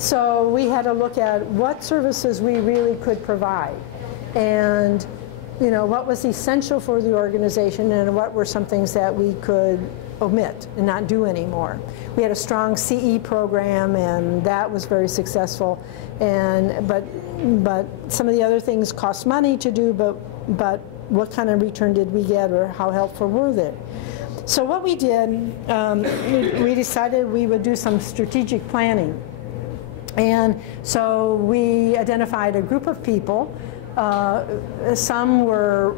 So we had to look at what services we really could provide, and you know, what was essential for the organization and what were some things that we could omit and not do anymore. We had a strong CE program, and that was very successful, and but some of the other things cost money to do, but what kind of return did we get, or how helpful were they? So what we did, we decided we would do some strategic planning. And so we identified a group of people. Some were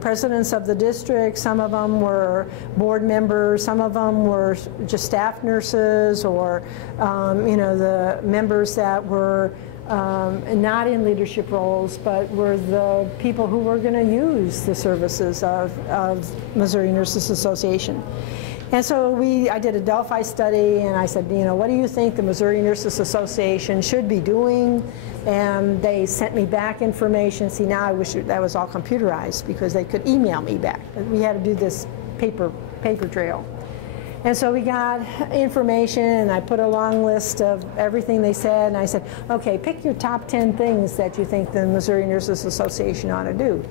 presidents of the district, some of them were board members, some of them were just staff nurses, or you know, the members that were not in leadership roles, but were the people who were going to use the services of Missouri Nurses Association. And so I did a Delphi study, and I said, you know, what do you think the Missouri Nurses Association should be doing? And they sent me back information. See, now I wish that was all computerized, because they could email me back. But we had to do this paper trail. And so we got information, and I put a long list of everything they said, and I said, okay, pick your top 10 things that you think the Missouri Nurses Association ought to do.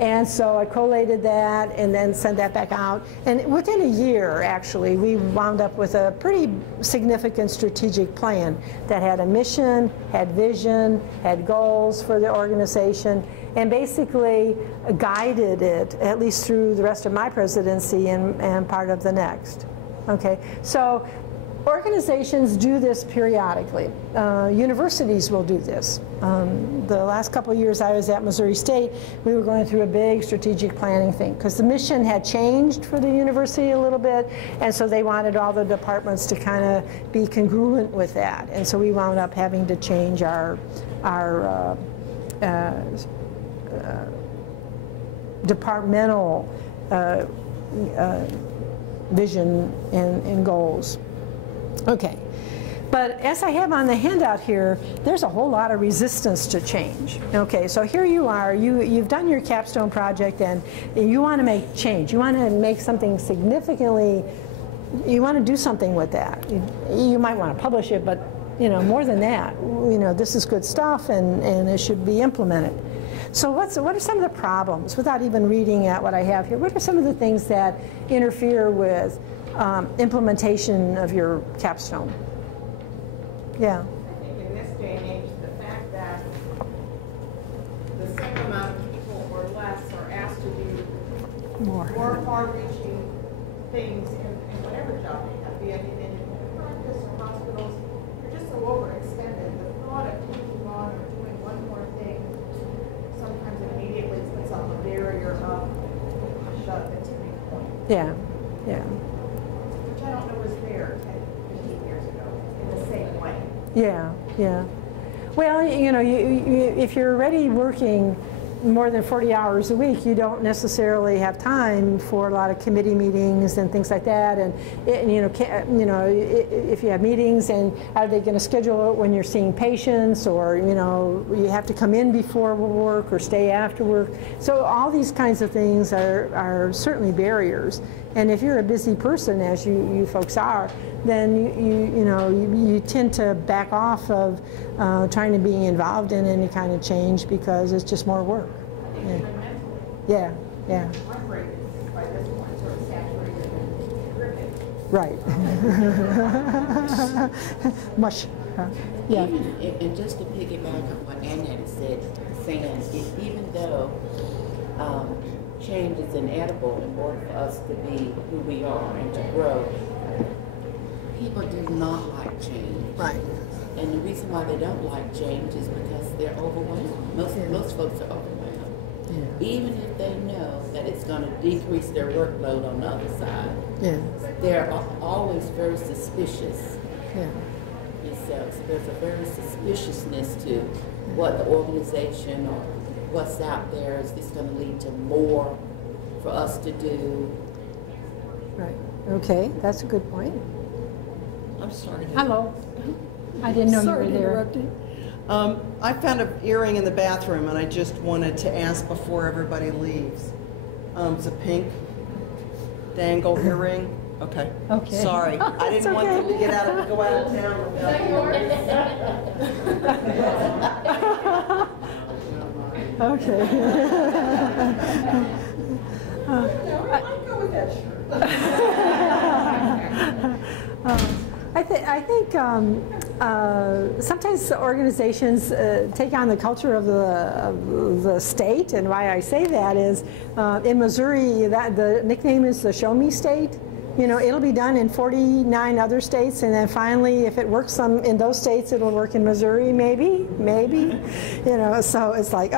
And so I collated that and then sent that back out. And within a year, actually, we wound up with a pretty significant strategic plan that had a mission, had vision, had goals for the organization, and basically guided it, at least through the rest of my presidency and part of the next. Okay, so organizations do this periodically. Universities will do this. The last couple of years I was at Missouri State, we were going through a big strategic planning thing, because the mission had changed for the university a little bit, and so they wanted all the departments to kind of be congruent with that. And so we wound up having to change our departmental vision and goals. Okay, but as I have on the handout here, there's a whole lot of resistance to change. Okay, so here you are, you've done your capstone project, and you want to make change. You want to make something significantly, you want to do something with that. You might want to publish it, but you know, more than that, you know, this is good stuff, and it should be implemented. So what are some of the problems, without even reading at what I have here, what are some of the things that interfere with implementation of your capstone? Yeah. I think in this day and age, the fact that the same amount of people or less are asked to do more far-reaching things in whatever job they have, be it in independent practice or hospitals, they're just so overextended. The thought of taking on or doing one more thing sometimes immediately puts up a barrier of the tipping point. Yeah, yeah. Which I don't know was there 10, 15 years ago in the same way. Yeah, yeah. Well, you know, if you're already working more than 40 hours a week, you don't necessarily have time for a lot of committee meetings and things like that. And if you have meetings, and are they going to schedule it when you're seeing patients, or you know, you have to come in before work or stay after work. So all these kinds of things are certainly barriers. And if you're a busy person, as you folks are, then you tend to back off of trying to be involved in any kind of change, because it's just more work. Yeah, yeah. My brain is by this point sort of saturated in cricket. Right. Mush. Yeah. And just to piggyback on what Annette said, saying even though change is inedible in order for us to be who we are and to grow, people do not like change. Right. And the reason why they don't like change is because they're overwhelmed. Most folks are overwhelmed. Yeah. Even if they know that it's going to decrease their workload on the other side, yeah, they're always very suspicious. Yeah. So there's a very suspiciousness to what the organization or what's out there is going to lead to more for us to do. Right. Okay, that's a good point. I'm sorry. Hello. I didn't know you were there. I found an earring in the bathroom, and I just wanted to ask before everybody leaves. It's a pink dangle earring. Okay. Okay. Sorry, I didn't want them to go out of town without yours. Okay. I'd go with that shirt. I think sometimes organizations take on the culture of the state, and why I say that is in Missouri, that the nickname is the Show Me State. You know, it'll be done in 49 other states, and then finally, if it works in those states, it'll work in Missouri, maybe. You know, so it's like,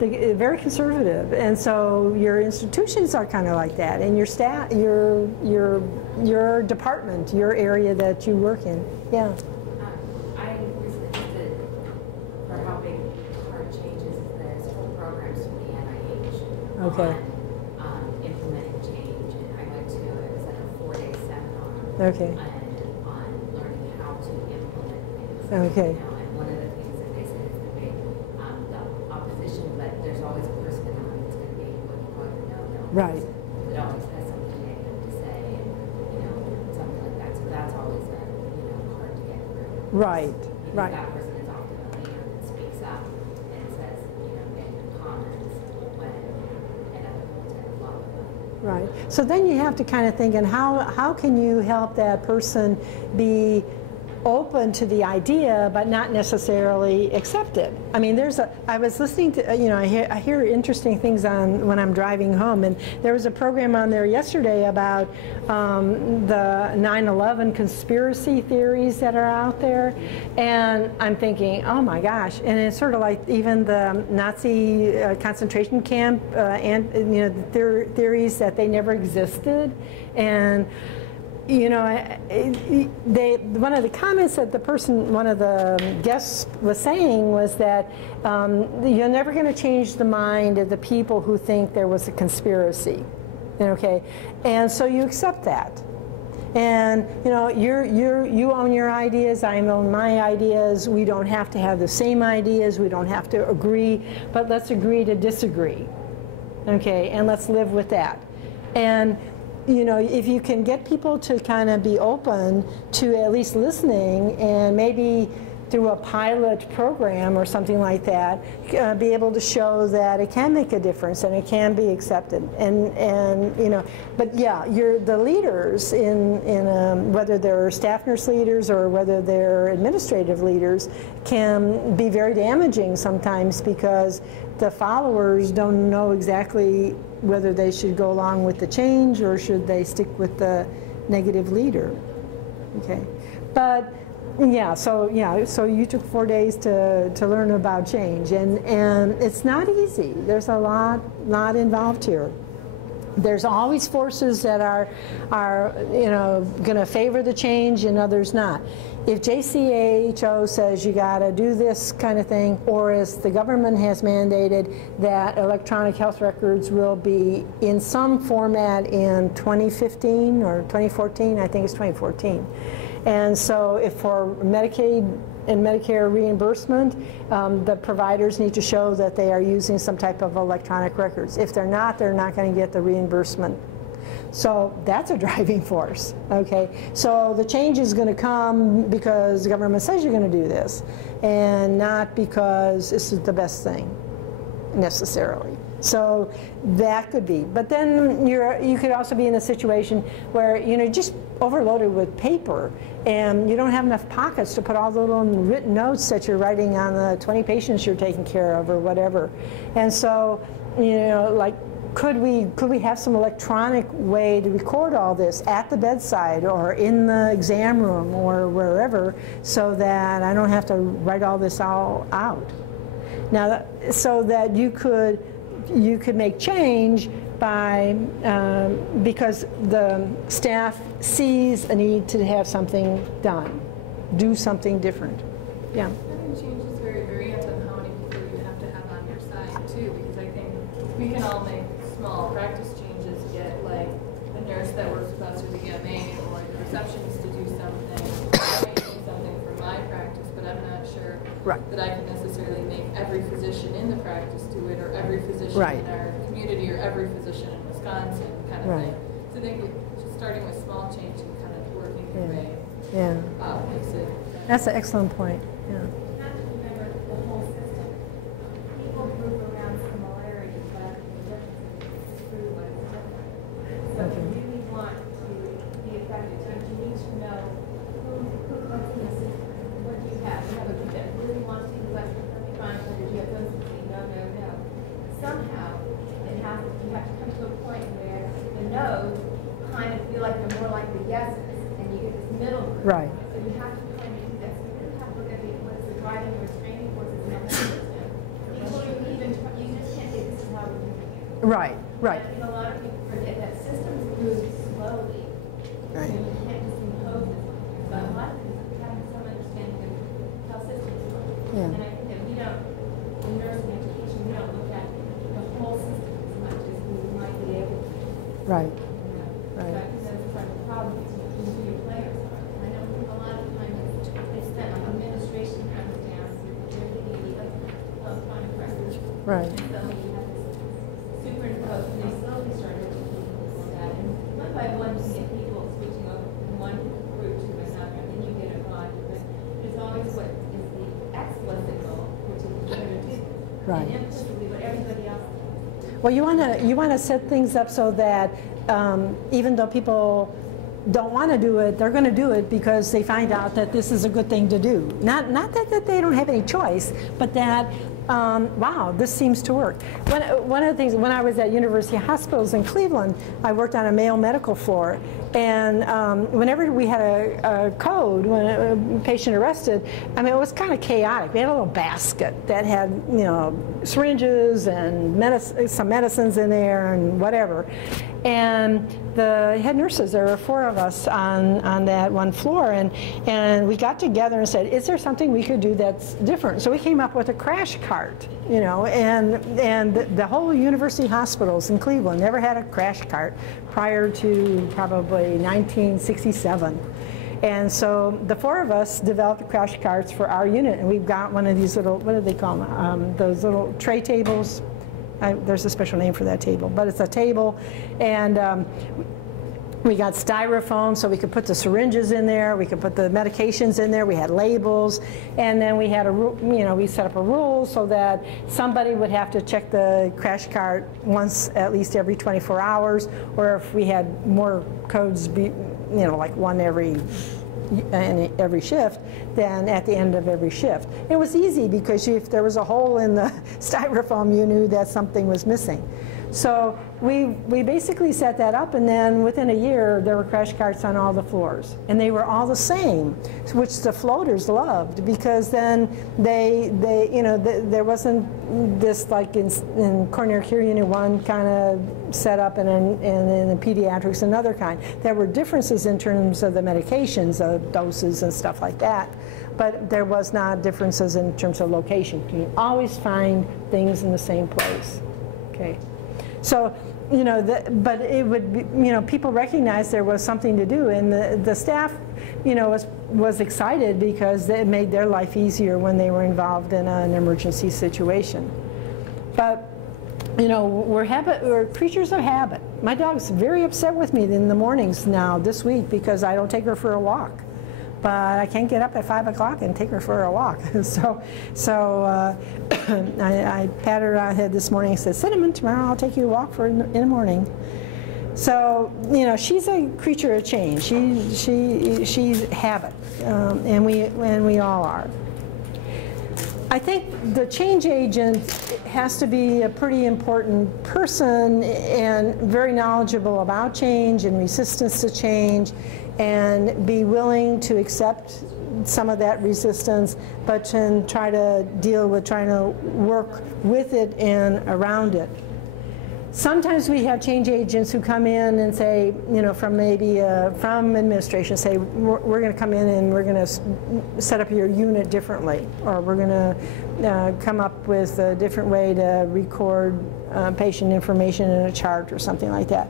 very conservative. And so your institutions are kind of like that, and your staff, your department, your area that you work in. Yeah. I recently did for how big hard changes there's whole programs from the NIH. Okay. On implementing change, and I went to it was like a 4-day seminar. Okay. On learning how to implement things. Okay. You know, and one of the things that they said is the big the opposition, but there's always a person in on that's going to be what you call the no-no. Right. That always has something negative to say, and you know something like that. So that's always hard to get through. Right. Because Right. that person is often the leader that speaks up and says, negative comments when and other people tend to follow them. Right. So then you have to kind of think, and how can you help that person be open to the idea, but not necessarily accept it? I mean, I was listening to, I hear interesting things on when I'm driving home, and there was a program on there yesterday about the 9/11 conspiracy theories that are out there, and I'm thinking, oh my gosh, and it's sort of like even the Nazi concentration camp and the theories that they never existed, and one of the comments that one of the guests was saying was that you're never going to change the mind of the people who think there was a conspiracy, okay? And so you accept that. And you own your ideas, I own my ideas. We don't have to have the same ideas. We don't have to agree, but let's agree to disagree, okay? And let's live with that. And if you can get people to kind of be open to at least listening, and maybe through a pilot program or something like that, be able to show that it can make a difference and it can be accepted. But yeah, the leaders in whether they're staff nurse leaders or whether they're administrative leaders can be very damaging sometimes, because the followers don't know exactly whether they should go along with the change or should they stick with the negative leader. Okay, but so you took 4 days to learn about change, and it's not easy. There's a lot involved here. There's always forces that are going to favor the change and others not. If JCAHO says you got to do this kind of thing, or as the government has mandated that electronic health records will be in some format in 2015 or 2014, I think it's 2014. And so if for Medicaid and Medicare reimbursement, the providers need to show that they are using some type of electronic records. If they're not going to get the reimbursement. So that's a driving force, okay? So the change is going to come because the government says you're going to do this, and not because this is the best thing, necessarily. So that could be. But then you could also be in a situation where just overloaded with paper, and you don't have enough pockets to put all the little written notes that you're writing on the 20 patients you're taking care of or whatever. And so, like, could we have some electronic way to record all this at the bedside or in the exam room or wherever, so that I don't have to write all this all out? Now, so that you could make change by because the staff sees a need to have something done, do something different. Yeah. I think change is very variant on how many people you have to have on your side too, because I think we can all make small practice changes, get like the nurse that works with us or the MA or the receptionist to do something for my practice, but I'm not sure that I can necessarily make every physician in the practice do it, or every physician in our community, or every physician in Wisconsin kind of thing. So I think just starting with small change and kind of working your way makes it. That's an excellent point. Yeah. You have to remember the whole system. People group around Right, right. I think a lot of people forget that systems move slowly. Right. And you can't just impose it. But a lot of people have some understanding of how systems work. Yeah. And I think that we don't, in nursing education, we don't look at the whole system as much as we might be able to. Right. So Right. I think that's part of the problem is who your players are. I know a lot of times it's spent on administration comes down, you're thinking of electronic records. Right. And so you have this superimposed, and they slowly started to do that. And one by one, you get people switching over from one group to another, and then you get a body. But there's always what is the explicit goal, which is what you're going to do. Right. And implicitly what everybody else does. Well, you want to set things up so that even though people don't want to do it, they're going to do it because they find out that this is a good thing to do. Not that they don't have any choice, but that wow, this seems to work. One of the things, when I was at University Hospitals in Cleveland, I worked on a male medical floor, and whenever we had a code, when a patient arrested, I mean, it was kind of chaotic. We had a little basket that had, you know, syringes and some medicines in there and whatever. And the head nurses, there were 4 of us on that one floor, and we got together and said, is there something we could do that's different? So we came up with a crash cart, you know, and the whole university hospitals in Cleveland never had a crash cart prior to probably 1967. And so the 4 of us developed the crash carts for our unit, and we've got one of these little, what do they call them, those little tray tables. There's a special name for that table, but it's a table, and we got styrofoam so we could put the syringes in there, we could put the medications in there, we had labels, and then we had we set up a rule so that somebody would have to check the crash cart once at least every 24 hours, or if we had more codes, like one every shift, then at the end of every shift. It was easy because if there was a hole in the styrofoam, you knew that something was missing. So we basically set that up, and then within a year there were crash carts on all the floors, and they were all the same, which the floaters loved, because then there wasn't this, like in coronary care unit 1 kind of setup, and in the pediatrics another kind. There were differences in terms of the medications, doses and stuff like that, but there was not differences in terms of location. You always find things in the same place. Okay. So, but it would be, people recognized there was something to do, and the staff, was excited because it made their life easier when they were involved in an emergency situation. But, we're creatures of habit. My dog's very upset with me in the mornings now this week because I don't take her for a walk. But I can't get up at 5 o'clock and take her for a walk. so I patted her on the head this morning and said, Cinnamon, tomorrow I'll take you a walk in the morning. So, she's a creature of change. She's habit, and we all are. I think the change agent has to be a pretty important person and very knowledgeable about change and resistance to change, and be willing to accept some of that resistance, but to try to deal with trying to work with it and around it. Sometimes we have change agents who come in and say, from administration, say, we're going to come in and we're going to set up your unit differently, or we're going to come up with a different way to record patient information in a chart or something like that.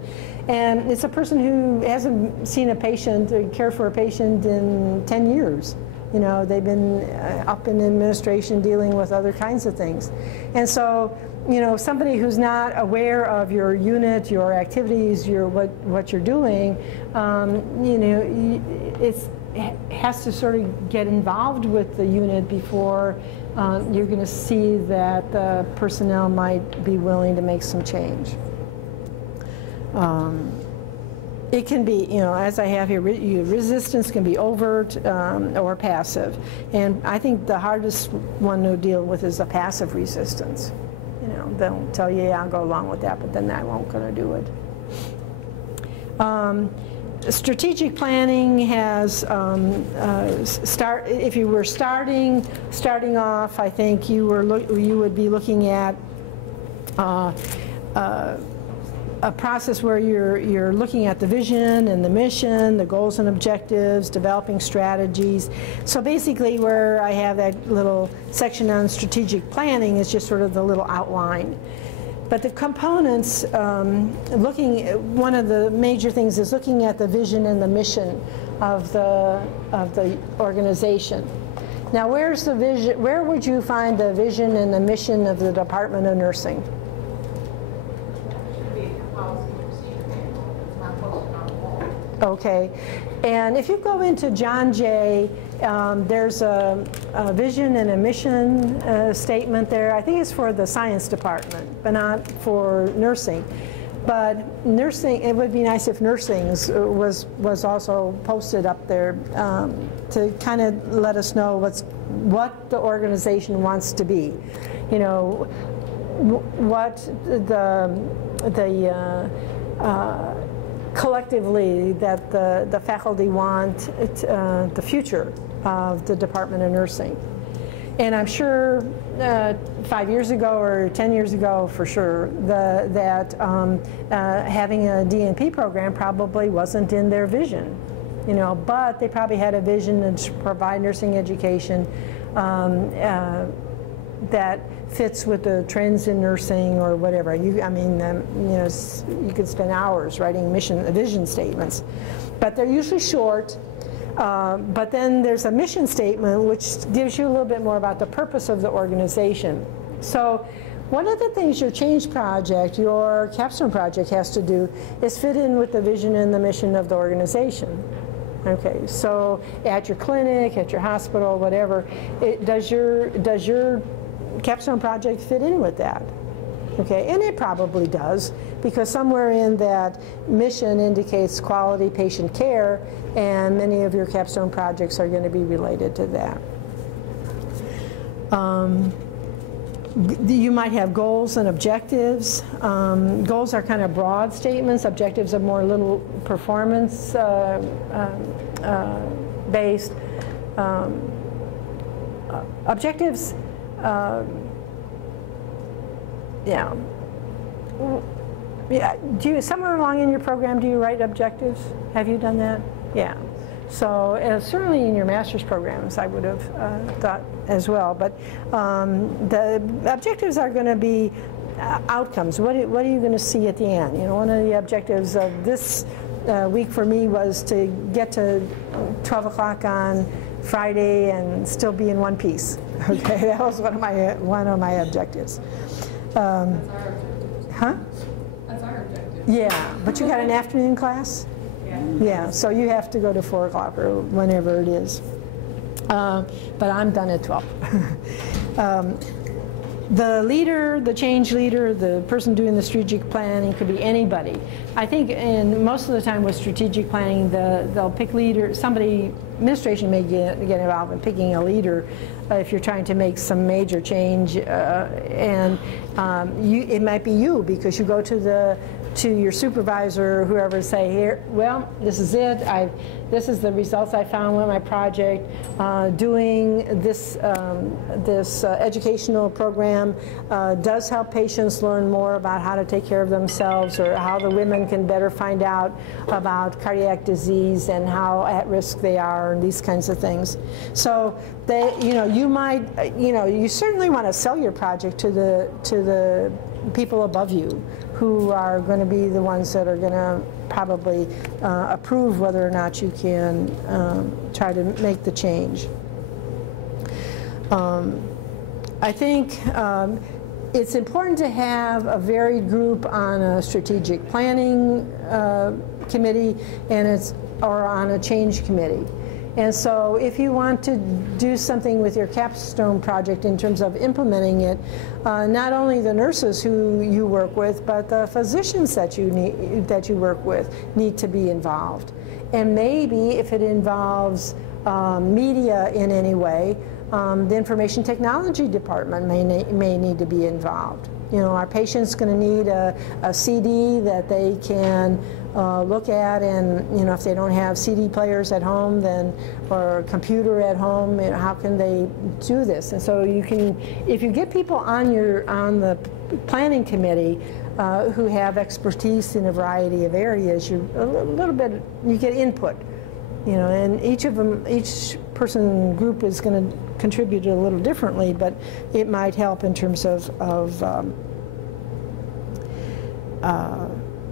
And it's a person who hasn't seen a patient or cared for a patient in 10 years. They've been up in administration dealing with other kinds of things. And so, somebody who's not aware of your unit, your activities, what you're doing, it has to sort of get involved with the unit before you're going to see that the personnel might be willing to make some change. It can be, as I have here, resistance can be overt or passive. And I think the hardest one to deal with is the passive resistance. They'll tell you, yeah, I'll go along with that, but then I won't going to do it. Strategic planning has, if you were starting off, I think you would be looking at a process where you're looking at the vision and the mission, the goals and objectives, developing strategies. So basically where I have that little section on strategic planning is just sort of the little outline. But the components, one of the major things is looking at the vision and the mission of the organization. Now where's the vision, where would you find the vision and the mission of the Department of Nursing? Okay, and if you go into John Jay, there's a vision and a mission statement there. I think it's for the science department, but not for nursing. But nursing, it would be nice if nursing was also posted up there to kind of let us know what the organization wants to be. You know, what collectively that the faculty want the future of the Department of Nursing. And I'm sure 5 years ago or 10 years ago for sure that having a DNP program probably wasn't in their vision, you know, but they probably had a vision to provide nursing education that fits with the trends in nursing or whatever. I mean, you know, you could spend hours writing vision statements, but they're usually short. But then there's a mission statement which gives you a little bit more about the purpose of the organization. So one of the things your change project, your capstone project has to do is fit in with the vision and the mission of the organization. Okay, so at your clinic, at your hospital, whatever, does your capstone project fit in with that? Okay, and it probably does, because somewhere in that mission indicates quality patient care, and many of your capstone projects are going to be related to that. You might have goals and objectives. Goals are kind of broad statements. Objectives are more little performance based. Objectives, yeah. Do you, somewhere along in your program, do you write objectives? Have you done that? Yeah. So certainly in your master's programs, I would have thought as well. But the objectives are going to be outcomes. What are you going to see at the end? You know, one of the objectives of this week for me was to get to 12 o'clock on Friday and still be in one piece. Okay, that was one of my objectives. That's our objective. Huh? That's our objective. Yeah, but you got an afternoon class? Yeah, so you have to go to 4 o'clock or whenever it is. But I'm done at 12. The leader, the change leader, the person doing the strategic planning could be anybody. I think most of the time with strategic planning, they'll pick leader, administration may get involved in picking a leader if you're trying to make some major change, and it might be you, because you go to your supervisor or whoever and say, here, well, this is it. This is the results I found with my project. Doing this educational program does help patients learn more about how to take care of themselves, or how the women can better find out about cardiac disease and how at risk they are, and these kinds of things. So you certainly want to sell your project to the people above you, who are going to be the ones that are going to probably approve whether or not you can try to make the change. I think it's important to have a varied group on a strategic planning committee or on a change committee. And so if you want to do something with your capstone project in terms of implementing it, not only the nurses who you work with, but the physicians that you work with need to be involved. And maybe if it involves media in any way, the information technology department may need to be involved. You know, our patient's going to need a CD that they can look at, and if they don't have CD players at home, or a computer at home, how can they do this? And so you can, if you get people on the planning committee, who have expertise in a variety of areas, you get input, you know, and each person group is going to contribute a little differently, but it might help in terms of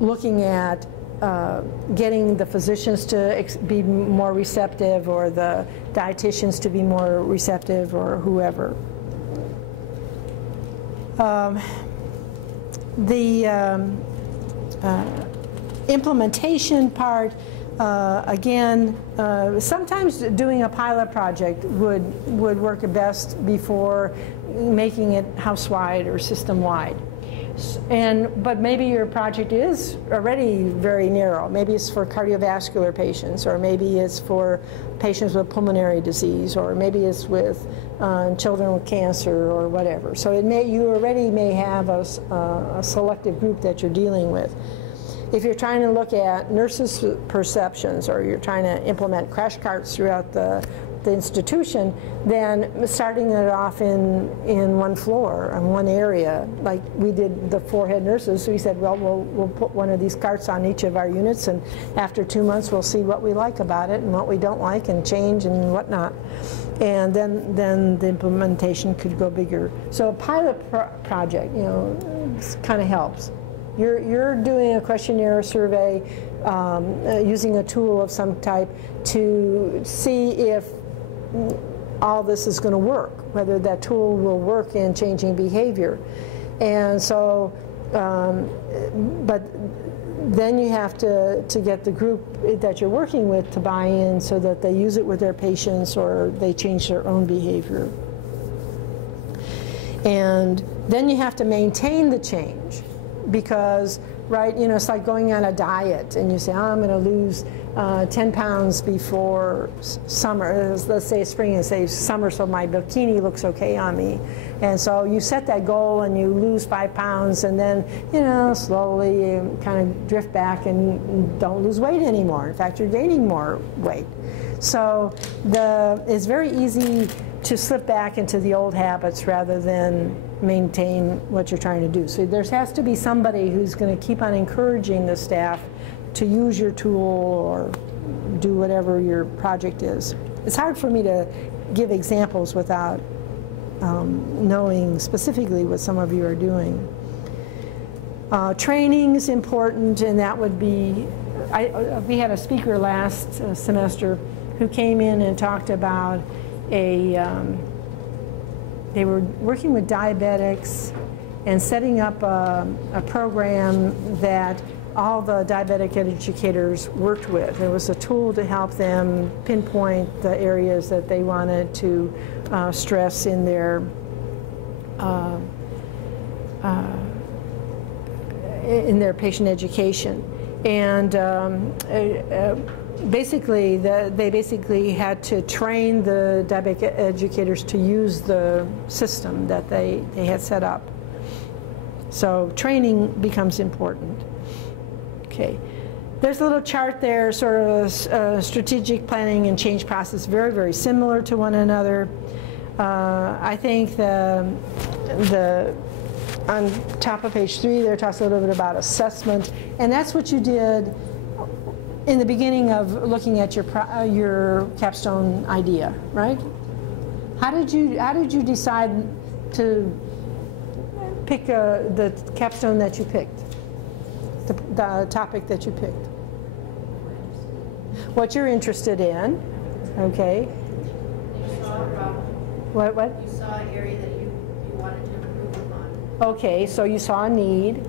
looking at getting the physicians to be more receptive, or the dietitians to be more receptive, or whoever. The implementation part, again, sometimes doing a pilot project would work best before making it house-wide or system-wide. But maybe your project is already very narrow. Maybe it's for cardiovascular patients, or maybe it's for patients with pulmonary disease, or maybe it's with children with cancer, or whatever. So you already may have a selective group that you're dealing with. If you're trying to look at nurses' perceptions, or you're trying to implement crash carts throughout the institution, then starting it off in one floor, in one area, like we did the 4 head nurses. So we said, well, we'll put one of these carts on each of our units, and after 2 months we'll see what we like about it and what we don't like, and change and whatnot. And then the implementation could go bigger. So a pilot project, you know, kind of helps. You're doing a questionnaire survey using a tool of some type to see if all this is going to work, whether that tool will work in changing behavior. And so, but then you have to get the group that you're working with to buy in, so that they use it with their patients, or they change their own behavior. And then you have to maintain the change, because, right, you know, it's like going on a diet, and you say, oh, I'm going to lose 10 pounds before summer. Let's say spring, and say summer, so my bikini looks okay on me. And so you set that goal, and you lose 5 pounds, and then, you know, slowly you kind of drift back and don't lose weight anymore. In fact, you're gaining more weight. So it's very easy to slip back into the old habits rather than maintain what you're trying to do. So there has to be somebody who's going to keep on encouraging the staff to use your tool or do whatever your project is. It's hard for me to give examples without knowing specifically what some of you are doing. Training is important, and that would be, we had a speaker last semester who came in and talked about they were working with diabetics and setting up a program that all the diabetic educators worked with. There was a tool to help them pinpoint the areas that they wanted to stress in their patient education. And basically, they basically had to train the diabetic educators to use the system that they had set up. So training becomes important. Okay, there's a little chart there, sort of strategic planning and change process, very, very similar to one another. I think on top of page 3 there talks a little bit about assessment, and that's what you did in the beginning of looking at your capstone idea, right? How did you decide to pick the capstone that you picked, the topic that you picked? What you're interested in, okay? You saw a problem. What? You saw an area that you wanted to improve upon. Okay, so you saw a need.